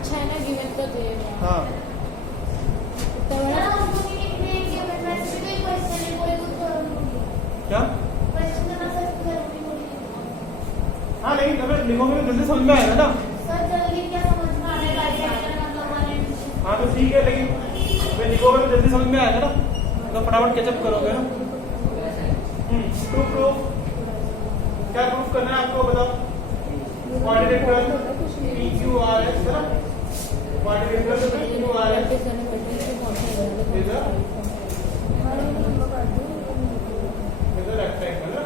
अच्छा है ना, गिवन तो दे रहे हैं। हाँ क्या हाँ लेकिन अगर लिखोगे तो जल्दी समझ में आएगा ना। हाँ तो ठीक है, लेकिन अगर लिखोगे तो जल्दी समझ में आएगा ना, तो फटाफट कैचअप करोगे ना। प्रूफ क्या प्रूफ करना है आपको बताओ। क्वाड्रिलेटरल PQRS है ना, quadrilateral PQRS is a rectangle ना,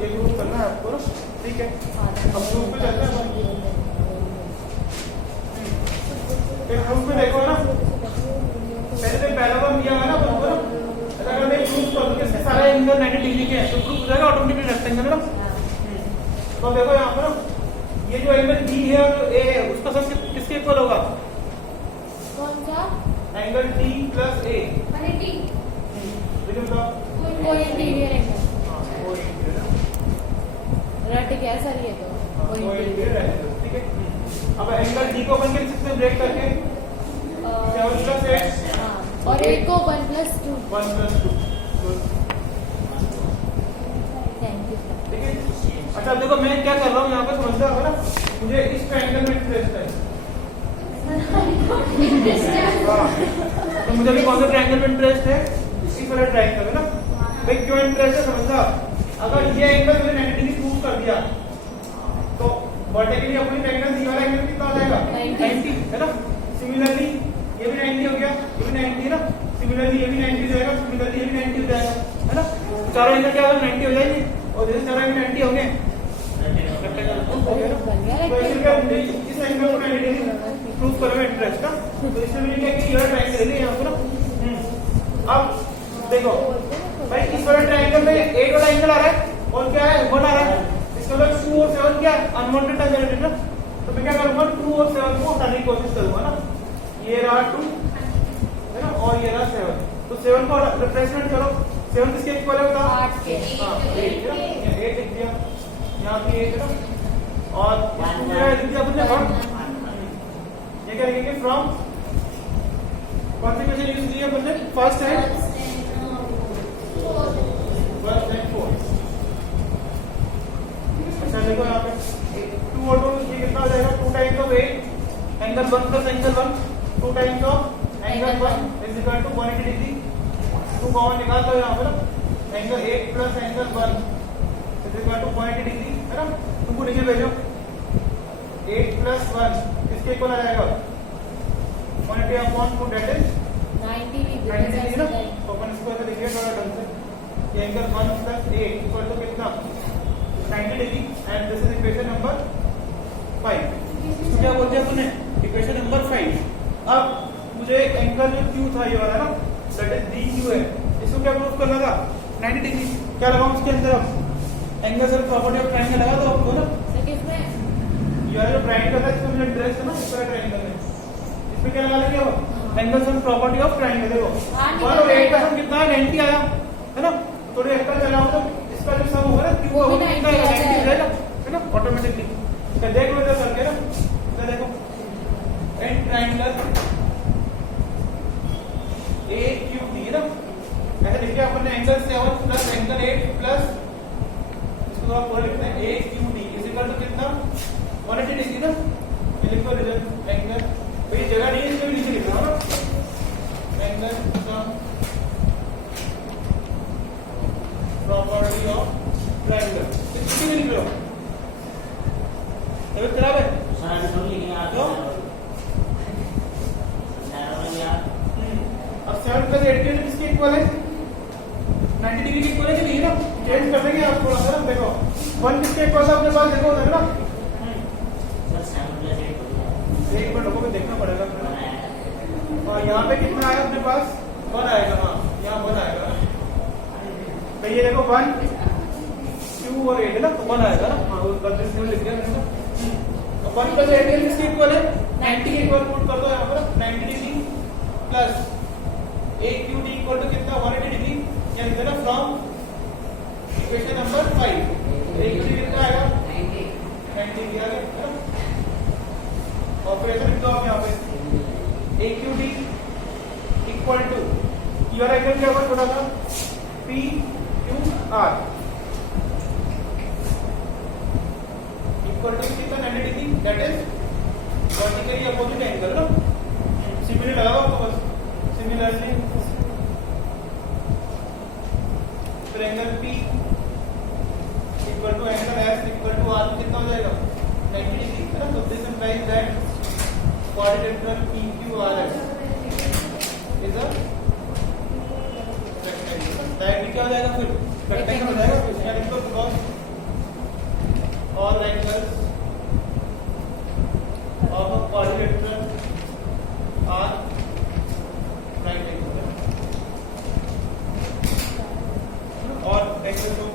ये प्रूफ करना है आपको ना। ठीक है, अब प्रूफ पे चलते हैं। प्रूफ में देखो ना, पहले तो पहला वन दिया है ना अपन को ना, अगर मैं प्रूफ करूं कि इसके सारे एंगल 90 डिग्री के हैं तो प्रूफ हो जाएगा ऑटोमेटिकली रेक्टेंगल ना। तो देखो यहाँ पर ये जो एंगल D है और A है उसका सब किसके इक्वल होगा? कौन सा एंगल D प्लस A। देखो बताओ, कोई इंटीरियर एंगल हाँ कोई इंटीरियर रट गया सर ये तो कोई इंटीरियर एंगल। ठीक है, अब एंगल D को अपन क्या लिख सकते हैं ब्रेक करके? 7 प्लस 8 और 8 को 1 plus 2। 1 plus 2। Thank you sir. ठीक है, अच्छा देखो मैं क्या कर रहा हूँ यहाँ पे, समझते हो ना, मुझे इस ट्रायंगल में इंटरेस्ट है। हाँ तो मुझे भी कौन सा ट्रायंगल में इंटरेस्ट है? इसी वाला ट्रायंगल है ना भाई। क्यों इंटरेस्ट है समझा? अगर ये एंगल मैंने 90 डिग्री प्रूव कर दिया तो वर्टिकली अपनी ट्रायंगल ये वाला एंगल कितना हो जाएगा? 90 है ना। सिमिलरली ये भी 90 हो गया, ये भी 90 है ना। सिमिलरली ये भी 90 हो जाएगा, सिमिलरली ये भी 90 हो जाएगा, है ना। चारों एंगल क्या होगा? 90 हो जाएंगे, और जैसे चारों एंगल 90 हो गए तो इस एंगल को 90 डिग्री प्रूव करने में इंटरेस्ट था, तो इसमें मैंने क्या किया, ये ट्रायंगल ले लिया यहाँ पर ना। अब देखो भाई, इस वाले ट्रायंगल में 8 वाला एंगल आ रहा है और क्या है? 1 आ रहा है। इसका मतलब 2 और 7 क्या है? अनवांटेड टेंजेंट ना। तो मैं क्या करूंगा, 2 और 7 को हटाने की कोशिश करूंगा ना। ये रहा 2 है ना, और ये रहा 7, तो 7 को रिप्लेसमेंट करो। 7 किसके इक्वल है बताओ? 8 के। हाँ 8 लिख दिया, यहाँ भी 8 है ना, और लिख दिया अपने 1। ये क्या लिखेंगे? फ्रॉम कौन सी क्वेश्चन यूज किया अपने? First and 4। अच्छा देखो यहाँ पे 2 और 2 ये कितना हो जाएगा? 2 times of 8 angle 1 plus angle 1, 2 times of angle 1 is equal to 180 degree. 2 common निकाल दो यहाँ पर, angle 8 plus angle 1 is equal to 180 degree है ना। तुमको नीचे भेजो 8 प्लस 1 किसके इक्वल आ जाएगा? 180 अपॉन 2 डेट इज 90 डिग्री ना। तो अपन इसको ऐसे लिखिए थोड़ा ढंग से, ये एंगल 1 प्लस 8 इक्वल टू कितना? 90 degree. And this is equation number 5। इसको क्या बोलते हैं अपने? Equation number 5। अब मुझे एंगल जो Q था ये वाला ना, दैट इज DQ है, इसको क्या प्रूफ करना था? 90 डिग्री। क्या लगाऊं उसके अंदर? अब एंगल से प्रॉपर्टी ऑफ ट्रायंगल लगा दो आपको ना। सर किसमें? ये जो ट्रायंगल है इसमें मुझे इंटरेस्ट है ना, इस तरह ट्रायंगल है, इसमें क्या लगा लेंगे? अब angle sum property of triangle. देखो 1 और 8 का सम कितना है? 90 आया है ना। थोड़ी एक्स्ट्रा चलाओ तो इसका जो सम होगा ना Q का वो कितना आएगा? 90 हो जाएगा है ना ऑटोमेटिकली। तो देख लो इधर करके ना, इधर देखो एंड ट्रायंगल AQD है ना, ऐसे लिख दिया अपन ने। एंगल 7 प्लस एंगल 8 प्लस इसको आप पूरा लिखते हैं AQD इज इक्वल टू कितना? 180 डिग्री ना। ये लिखो रिजल्ट एंगल, भाई जगह नहीं है इसमें भी नीचे लिख रहा हूं ना। Angle sum property of triangle इसको भी लिख लो। तबियत खराब है? अब 7 प्लस 8 किसके इक्वल है? 90 डिग्री के इक्वल है कि नहीं ना। चेंज कर देंगे आप थोड़ा सा। देखो 1 किसके इक्वल है अपने पास? देखो उधर ना, एक मिनट रुको, देखना पड़ेगा। और यहाँ पे कितना आएगा अपने पास? 1 आएगा। हाँ यहाँ 1 आएगा ना। तो ये देखो 1 2 और 8 है ना, तो 1 आएगा ना। हाँ वो गलती से लिख दिया मैंने। 1 प्लस 8 किसके इक्वल है? 90 के इक्वल पुट कर दो यहाँ पर। 90 degree plus AQD equal to कितना? 180 डिग्री। या लिख देना फ्रॉम इक्वेशन नंबर 5। AQD कितना आएगा? 90 डिग्री आ गया। और फिर ऐसे लिख दो आप यहाँ पे इक्वल टू योर एंगल क्या होगा छोटा सा P Q R equal to कितना 90 degree that is vertically opposite angle ना सिमिलर लगाओ आपको बस सिमिलरली फिर angle P equal to angle S equal to R कितना हो जाएगा 90 डिग्री है ना तो this implies that quadrilateral PQRS is a rectangle directly क्या हो जाएगा फिर रेक्टेंगल हो जाएगा इसका लिखो because all angles of a quadrilateral are right angle और angles of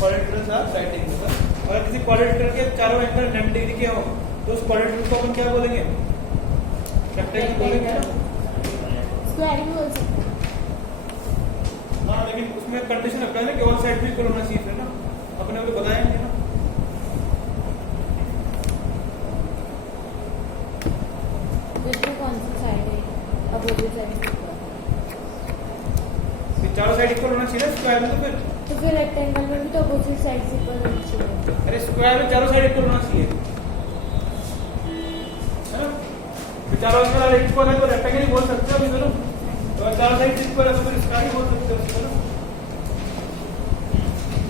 quadrilaterals are right angle अगर किसी quadrilateral के चारों एंगल 90 डिग्री के हो तो उस quadrilateral को अपन क्या बोलेंगे रेक्टेंगल बोलेंगे ना स्क्वायर भी बोल सकते हैं। हाँ लेकिन उसमें कंडीशन रखा है ना कि ऑल साइड भी इक्वल होना चाहिए ना अपने को बताया नहीं ना जिसमें कौन सी साइड है अपोजिट साइड चारों साइड इक्वल होना चाहिए स्क्वायर में तो फिर रेक्टेंगल में भी तो अपोजिट साइड से इक्वल होनी चाहिए। अरे स्क्वायर में चारों साइड इक्वल होना चाहिए है ना तो चारों साइड इक्वल है तो रेक्टेंगल ही बोल सकते हो अभी दोनों तो चारों साइड इक्वल है तो फिर स्क्वायर ही बोल सकते हो उसको ना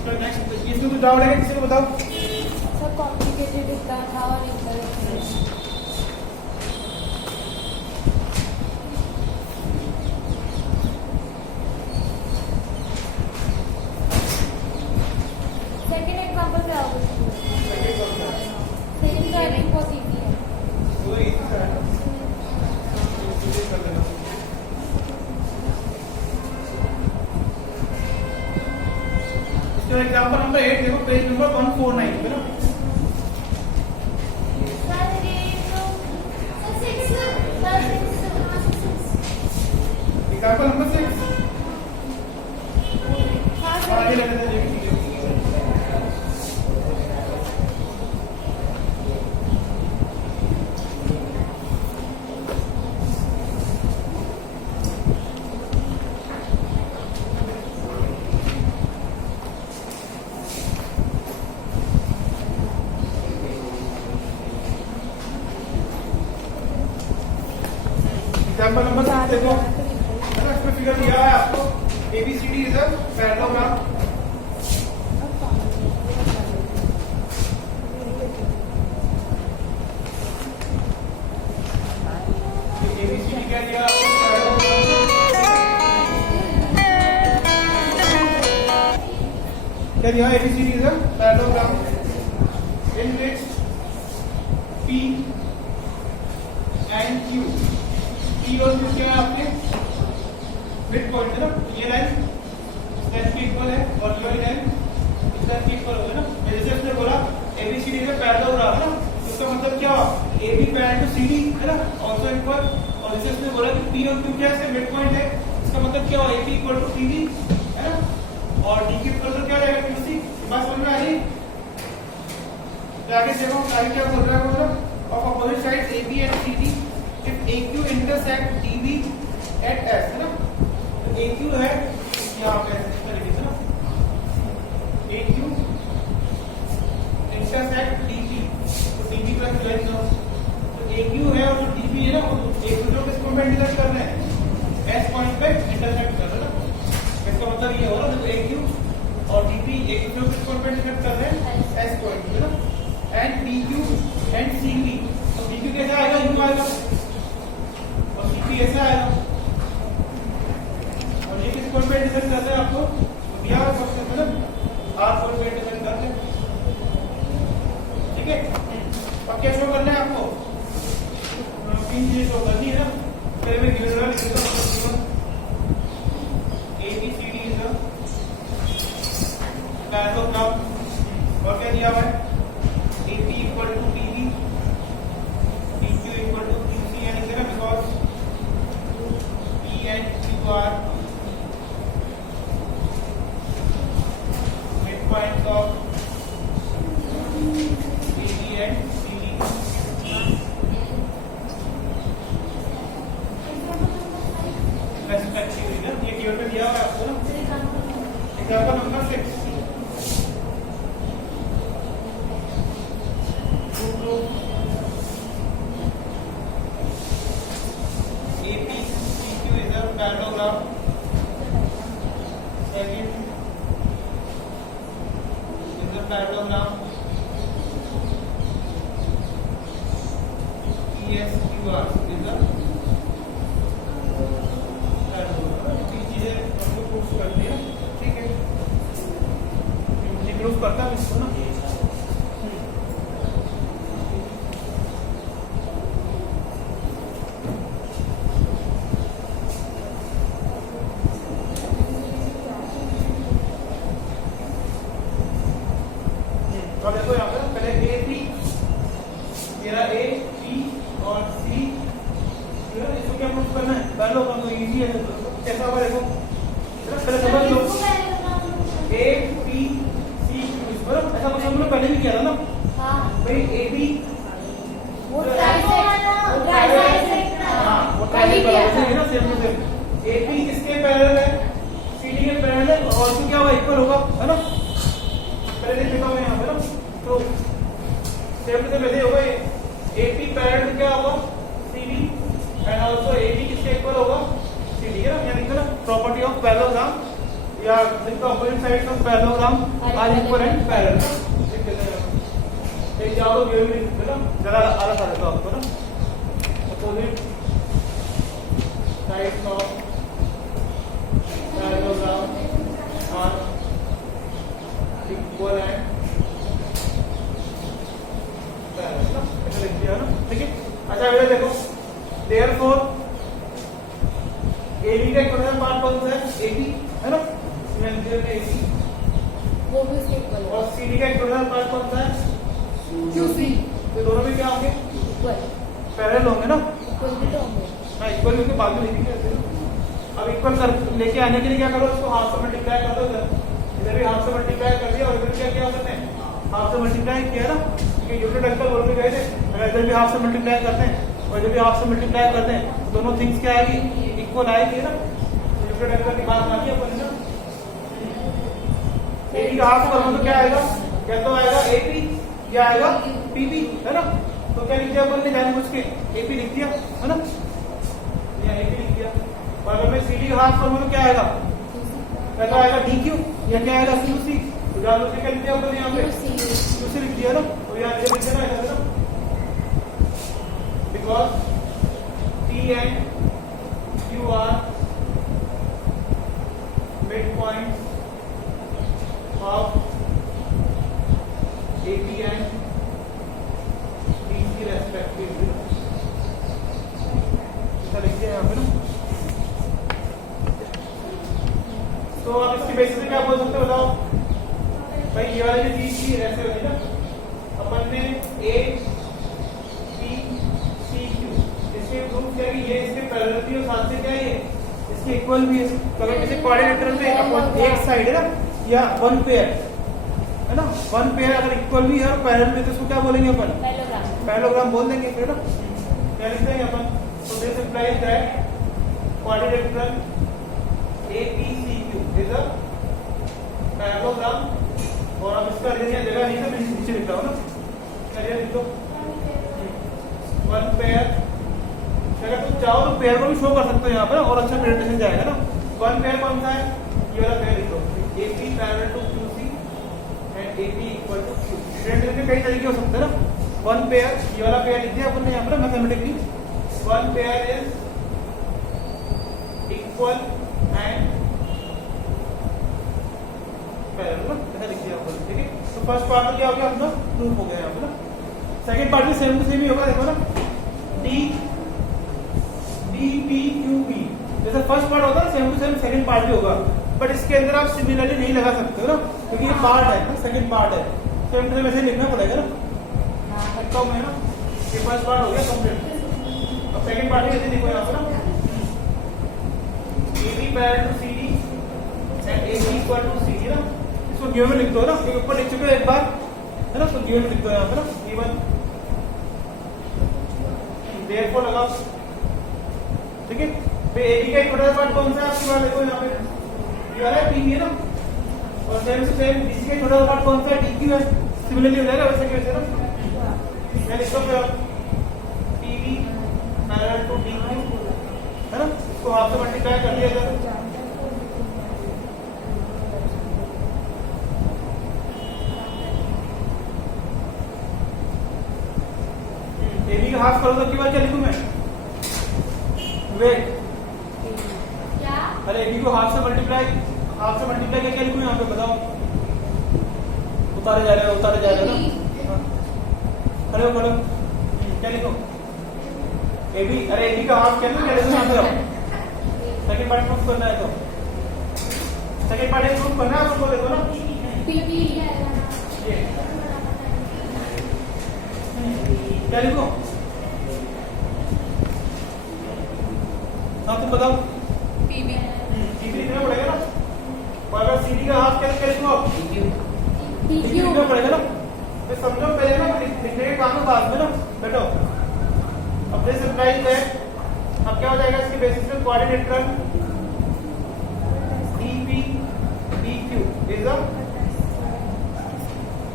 तो नेक्स्ट इसमें कुछ डाउट है किसी को बताओ सब कॉम्प्लिकेटेड इतना था और इतना सेकंड एग्जांपल क्या होगा सेकंड का आई बहुत इजी है वो इजी है कर देना इसका एग्जांपल नंबर 8 देखो पेज नंबर 149 पे ना एग्जांपल नंबर 6 आगे लगा दे एग्जांपल नंबर 6 देखो इसमें फिगर दिया है आपको ABCD is a parallelogram ABCD क्या दिया आपको क्या दिया ABCD is a parallelogram in which P and Q P और Q क्या है आपके मिड पॉइंट है ना ये लाइन इस लाइन के इक्वल है और ये वाली लाइन इस लाइन के इक्वल होगा ना जैसे उसने बोला ABCD का पैरेललोग्राम है ना इसका मतलब क्या हुआ AB पैरेलल टू CD है ना आल्सो इक्वल और जैसे उसने बोला कि P और Q क्या है मिड पॉइंट है इसका मतलब क्या हुआ AB इक्वल टू CD है ना और D के इक्वल टू क्या रहेगा QC बात समझ में आ रही आगे देखो आगे क्या बोल रहा है बोलो of opposite sides AB and CD if AQ intersect DB at S है ना तो AQ है यहाँ पे इस तरीके से ना AQ intersect DB तो DB का लाइन लो तो AQ है और जो DB है ना वो एक दूसरे को किसको पेंडिकुलर कर रहे हैं S पॉइंट पे इंटरसेक्ट कर रहे हैं ना इसका मतलब ये हो रहा है AQ और DB एक दूसरे को किसको पेंडिकुलर कर रहे हैं S पॉइंट पे ना एंड PQ एंड CP तो PQ कैसा आएगा U आएगा और CP ऐसा आएगा और ये किस पॉइंट पे डिफाइन करते हैं आपको तो दिया हुआ सबसे मतलब R पॉइंट पे डिफाइन करते हैं ठीक है अब क्या शो करना है आपको तीन चीजें शो करनी है ना पहले मैं गिवन लिख देता हूं ABCD इज अ पैरेललोग्राम और क्या दिया हुआ है AP equal to PB, PQ equal to QC and is there because P and Q are midpoints of AB and CD. PSQR is the तीन चीजें हमको प्रूफ करनी है, ठीक है। ये प्रूफ करता है इसको ना। तो देखो यहाँ पे पहले ए पी, मेरा ए पी और सी, इसको क्या प्रूफ करना है? पहले होगा तो इजी है, कैसा होगा देखो, पहले समझ लो ए पी सी क्यू, बराबर ऐसा कुछ हम लोग पहले भी किया था ना। हाँ भाई ए बी वो ट्राइसेक्ट हाँ वो ट्राइसेक्ट है ना, same to same. A P किसके पैरेलल है? सी डी के पैरेलल है, और इसको क्या होगा? इक्वल होगा, है ना। पहले लिखा हुआ है यहाँ पे ना, तो सेम टू सेम ऐसे होगा। ए पी पैरेलल क्या होगा? C D, and also A B किसके इक्वल होगा? सी डी, है ना। यहाँ लिखो ना, प्रॉपर्टी ऑफ पैरेललोग्राम या जिनका opposite sides of parallelogram are equal and parallel, लिख देते हैं। एक जाओ तो ये भी लिख दो ना, जरा अलग आ जाता आपको ना। Opposite sides of parallelogram are equal and parallel ना, ऐसा लिख दिया ना, ठीक है। अच्छा ये देखो, देयरफॉर AB का इक्विवेलेंट पार्ट कौन सा है? AB, है ना। AB वो भी उसके इक्वल है। और CD का इक्विवेलेंट पार्ट कौन सा है? QC तो दोनों भी क्या होंगे? इक्वल, पैरेलल होंगे ना। इक्वल भी तो होंगे। हाँ इक्वल होंगे, बाद में लिखेंगे ऐसे। अब इक्वल कर लेके आने के लिए क्या करो? इसको हाफ से मल्टीप्लाई कर दो इधर भी हाफ से मल्टीप्लाई कर दिया, और इधर क्या किया हमने? हाफ से मल्टीप्लाई किया ना, क्योंकि यूनिट अंकल बोल के गए थे अगर इधर भी हाफ से मल्टीप्लाई करते हैं और इधर भी हाफ से मल्टीप्लाई करते हैं, दोनों थिंग्स क्या आएगी? इक्वल आएगी ना। यूनिट अंकल की बात मानिए अपन ना। एबी का हाफ करो तो क्या आएगा? या तो आएगा एपी या आएगा पीपी, है ना। तो क्या लिख दिया अपन ने? जानबूझ के एपी लिख दिया, है ना, या एपी लिख दिया। और अगर मैं सीडी का हाफ करूँ तो क्या आएगा? या तो आएगा डीक्यू या क्या आएगा? क्यूसी। तो जानबूझ के क्या लिख दिया अपन ने? यहाँ पे क्यूसी लिख दिया ना, और यहाँ लिख देना है ना, because T and Q R mid point of AP and DC respectively, ऐसा लिख दिया यहाँ पे ना। तो आप इसकी बेसिस पे क्या बोल सकते हो बताओ भाई? ये वाली जो चीज थी ऐसे होती ना, अपन ने A P C Q इसके प्रूफ किया कि ये इसके पैरेलल भी और साथ से क्या है ये इसके इक्वल भी है। तो अगर किसी क्वाड्रिलेटरल में अपन एक साइड है ना, या वन पेयर है ना, वन पेयर अगर इक्वल भी है और पैरेलल में, तो इसको क्या बोलेंगे अपन? पैरेललोग्राम बोल देंगे, है ना। क्या लिखते हैं अपन? तो this implies that quadrilateral APCQ is a parallelogram. और अब इसका रीजन जगह नहीं है, मैं नीचे लिख रहा हूँ ना, क्या लिख दो वन पेयर। अगर तुम चाहो तो पेयर को भी शो कर सकते हो यहाँ पर, और अच्छा प्रेजेंटेशन जाएगा ना। वन पेयर कौन सा है? ये वाला पेयर लिखो, AP parallel to QC and AP equal to Q। Presentation के कई तरीके हो सकते हैं ना। वन पेयर, ये वाला पेयर लिख दिया अपन ने यहाँ पर mathematically, one pair is equal and parallel ना, ऐसा लिख दिया अपन, ठीक है। तो फर्स्ट पार्ट में क्या हो गया अपना? प्रूफ हो गया यहाँ पे ना। सेकंड पार्ट में सेम टू सेम ही होगा, देखो ना, DPQP जैसे फर्स्ट पार्ट होता है same to same second part भी होगा, बट इसके अंदर आप सिमिलरली नहीं लगा सकते हो ना, क्योंकि ये पार्ट है ना, सेकंड पार्ट है, सेम टू सेम ऐसे लिखना पड़ेगा ना। कम है ना, ये फर्स्ट पार्ट हो गया कंप्लीट। अब सेकंड पार्ट भी ऐसे लिखो यहाँ पर ना, AB parallel to CD and AB equal to CD ना। इसको गिवन में लिख दो ना, ये ऊपर लिख चुके हो एक बार, है ना। तो गिवन में लिख दो यहाँ पर ना, गिवन देयरफॉर लगाओ, ठीक है। तो AB का इक्विवेलेंट पार्ट कौन सा है आपकी बात? देखो यहाँ पे ये वाला है PB है ना, और सेम से सेम DC का इक्विवेलेंट पार्ट कौन सा है? DQ है। सिमिलरली हो जाएगा वैसे कैसे ना, मैं लिखता हूँ PB पैरेलल टू DQ, है ना। इसको हाफ से मल्टीप्लाई कर दिया जाए, AB का हाफ करो तो क्यू क्या लिखूं मैं? वेट, क्या? अरे AB को हाफ से मल्टीप्लाई क्या लिखूं यहाँ पे बताओ? उतारे जा रहे ना? हाँ। खड़े हो क्या लिखो? AB, अरे AB का हाफ क्या लिखूं यहाँ पे? सेकंड पार्ट प्रूफ करना है तो सेकंड पार्ट प्रूफ करना है तो देखो ना ये क्या लिखो? हाँ तुम बताओ। पीबी लिखना पड़ेगा ना। और अगर CD का हाफ क्या लिखो आप? लिखना पड़ेगा ना। तो समझो पहले ना लिखने के काम में बाद में ना बैठो। अब दिस इंप्लाइज दैट अब क्या हो जाएगा इसके बेसिस पे quadrilateral DP DQ is a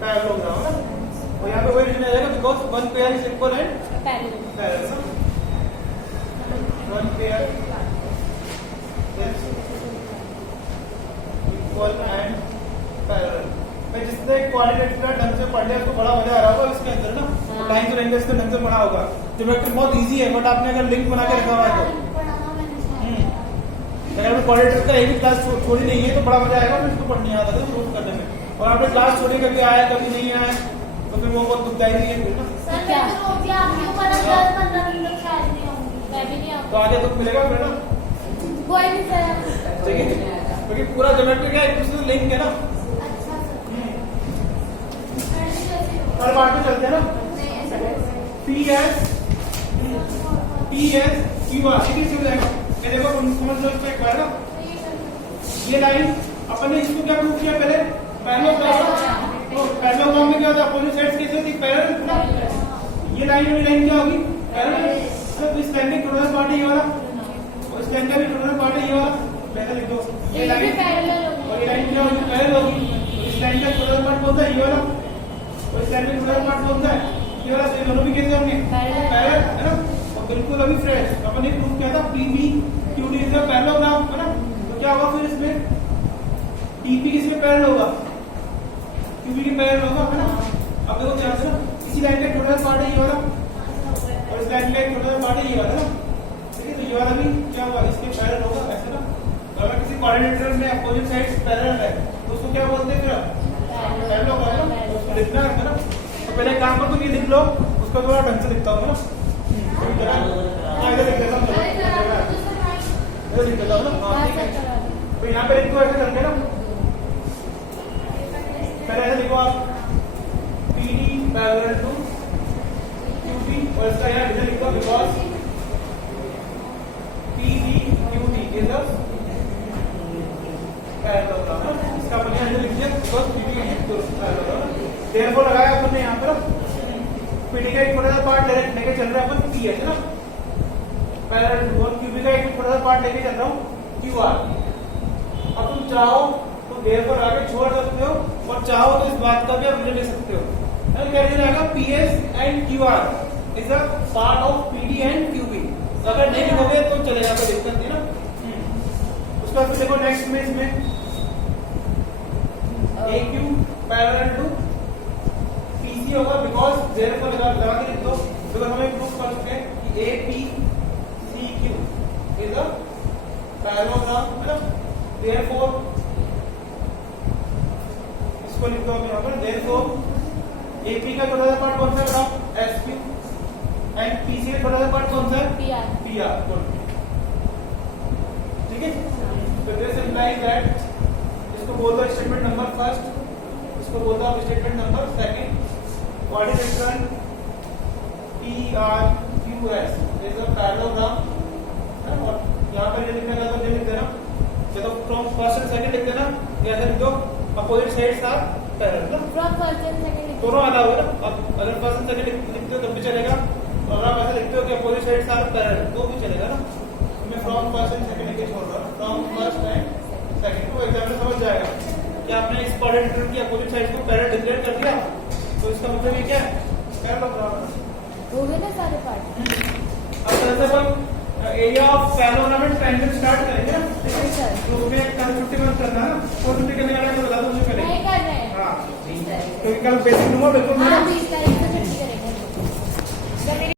parallelogram ना। और यहाँ पे वही लिखना जाएगा because one pair is equal and parallel. One pair is equal and parallel. मैं जिसने क्वाड्रिलेटरल ढंग से पढ़ लिया उसको बड़ा मजा आ रहा होगा इसके अंदर ना। लाइन टू लाइन इसके ढंग से पढ़ा होगा। ज्योमेट्री बहुत इजी है बट आपने अगर लिंक बना के रखा हुआ है तो अगर मैं क्वाड्रिलेटरल का एक भी क्लास छोड़ी नहीं है तो बड़ा मजा आएगा फिर इसको पढ़ने आता है प्रूफ करने में। और आपने क्लास छोड़ी कभी आया कभी नहीं आया तो फिर वो बहुत दुखदाई नहीं है फिर ना। तो आगे दुख मिलेगा फिर ना। ठीक है क्योंकि पूरा ज्योमेट्री का एक दूसरे से लिंक है ना। हर बार में चलते हैं ना। PS QR सीधी सी हो जाएगा। ये देखो समझ लो इसको एक बार ना। ये लाइन अपन ने इसको क्या प्रूव किया पहले? पैरेललोग्राम। तो पैरेललोग्राम में क्या होता है? अपोजिट साइड्स कैसे होती है? पैरेलल। ये लाइन और लाइन क्या होगी? पैरेलल। तो इस लाइन का टोटल पार्ट ये वाला और इस लाइन का भी टोटल पार्ट ये वाला। पहले लिख दो ये लाइन और ये लाइन क्या होगी? पैरेलल होगी। इस लाइन का टोटल पार्ट कौन सा है? ये वाला। और इस लाइन का टोटल पार्ट कौन सा है? ये वाला। तो दोनों भी कैसे होंगे? पैरेलल है ना। और बिल्कुल अभी फ्रेंड्स अपन ने प्रूव किया था PB QD is a parallelogram है ना। तो क्या होगा फिर इसमें? TP किसके पैरेलल होगा? QB के पैरेलल होगा है ना। अब देखो ध्यान से ना इसी लाइन का टोटल पार्ट है ये वाला और इस लाइन का टोटल पार्ट है ये वाला ना। ठीक है तो ये वाला भी क्या होगा? इसके पैरेलल होगा ऐसे ना। तो अगर किसी क्वाड्रिलेटरल में अपोजिट साइड्स पैरेलल है तो उसको क्या बोलते हैं? फिर पैरेललोग्राम है ना। उसको लिखना है ना। तो पहले काम करो तुम ये लिख लो उसको थोड़ा ढंग से लिखता हूँ ना। इधर लिख देता हूँ इधर लिख देता हूँ ना। ठीक है तो यहाँ पे लिखो ऐसे करके ना। पहले ऐसे लिखो आप PD पैरेलल टू QD और इसका यहाँ डिटेल लिखो because PD QD is a parallelogram. इसका अपन यहाँ लिख दिया because PD is parallelogram. Therefore लगाया अपन ने यहाँ पर PD का एक छोटा सा पार्ट लेके चल रहा है अपन PS है ना पैरेलल टू और QB का एक छोटा सा पार्ट लेके चल रहा हूँ QR। अब तुम चाहो तो देयरफॉर आगे छोड़ सकते हो और चाहो तो इस बात का भी आप ले सकते हो। क्या जाएगा? PS and QR is a part of PD and QB। अगर नहीं लिखोगे तो चलेगा कोई दिक्कत नहीं ना। उसका फिर देखो नेक्स्ट में इसमें AQ पैरेलल टू PC होगा बिकॉज देयरफॉर लगा के लिख दो बिकॉज हमें प्रूफ कर चुके हैं कि APCQ इज अ पैरेललोग्राम है ना। देयरफॉर इसको लिख दो यहाँ पर। देयरफॉर AP का छोटा सा पार्ट कौन सा है? SQ एंड PC का छोटा सा पार्ट कौन सा है? PR। ठीक है तो दिस इंप्लाइज दैट इसको बोल दो स्टेटमेंट नंबर फर्स्ट, इसको बोल दो statement number second. Quadrilateral PRQS is a parallelogram. और यहाँ पर ये लिखने का तो लिख देना या तो फ्रॉम फर्स्ट एंड सेकंड लिख देना या फिर दो अपोजिट साइड्स आर पैरेलल ना। फ्रॉम फर्स्ट एंड सेकंड दोनों अलग हो ना। अब अगर फर्स्ट एंड सेकंड लिखते हो तब भी चलेगा और अगर आप ऐसे लिखते हो कि अपोजिट साइड्स आर पैरेलल तो भी चलेगा ना। मैं फ्रॉम फर्स्ट एंड सेकंड लिख के छोड़ रहा हूँ फ्रॉम फर्स्ट एंड सेकंड। तो एग्जाम में समझ जाएगा कि आपने इस क्वाड्रिलेटरल की अपोजिट साइड्स को पैरेलल डिक्लेयर कर दिया तो इसका मतलब ये क्या है? पैरेललोग्राम हो गए ना सारे पार्ट। अब जैसे हम area of parallelogram and triangle start करेंगे ना। तो उसमें कल छुट्टी मत करना ना। और छुट्टी करने वाला तो बता दो मुझे पहले। नहीं कर रहे हैं। हाँ क्योंकि कल बेसिक लूंगा बिल्कुल।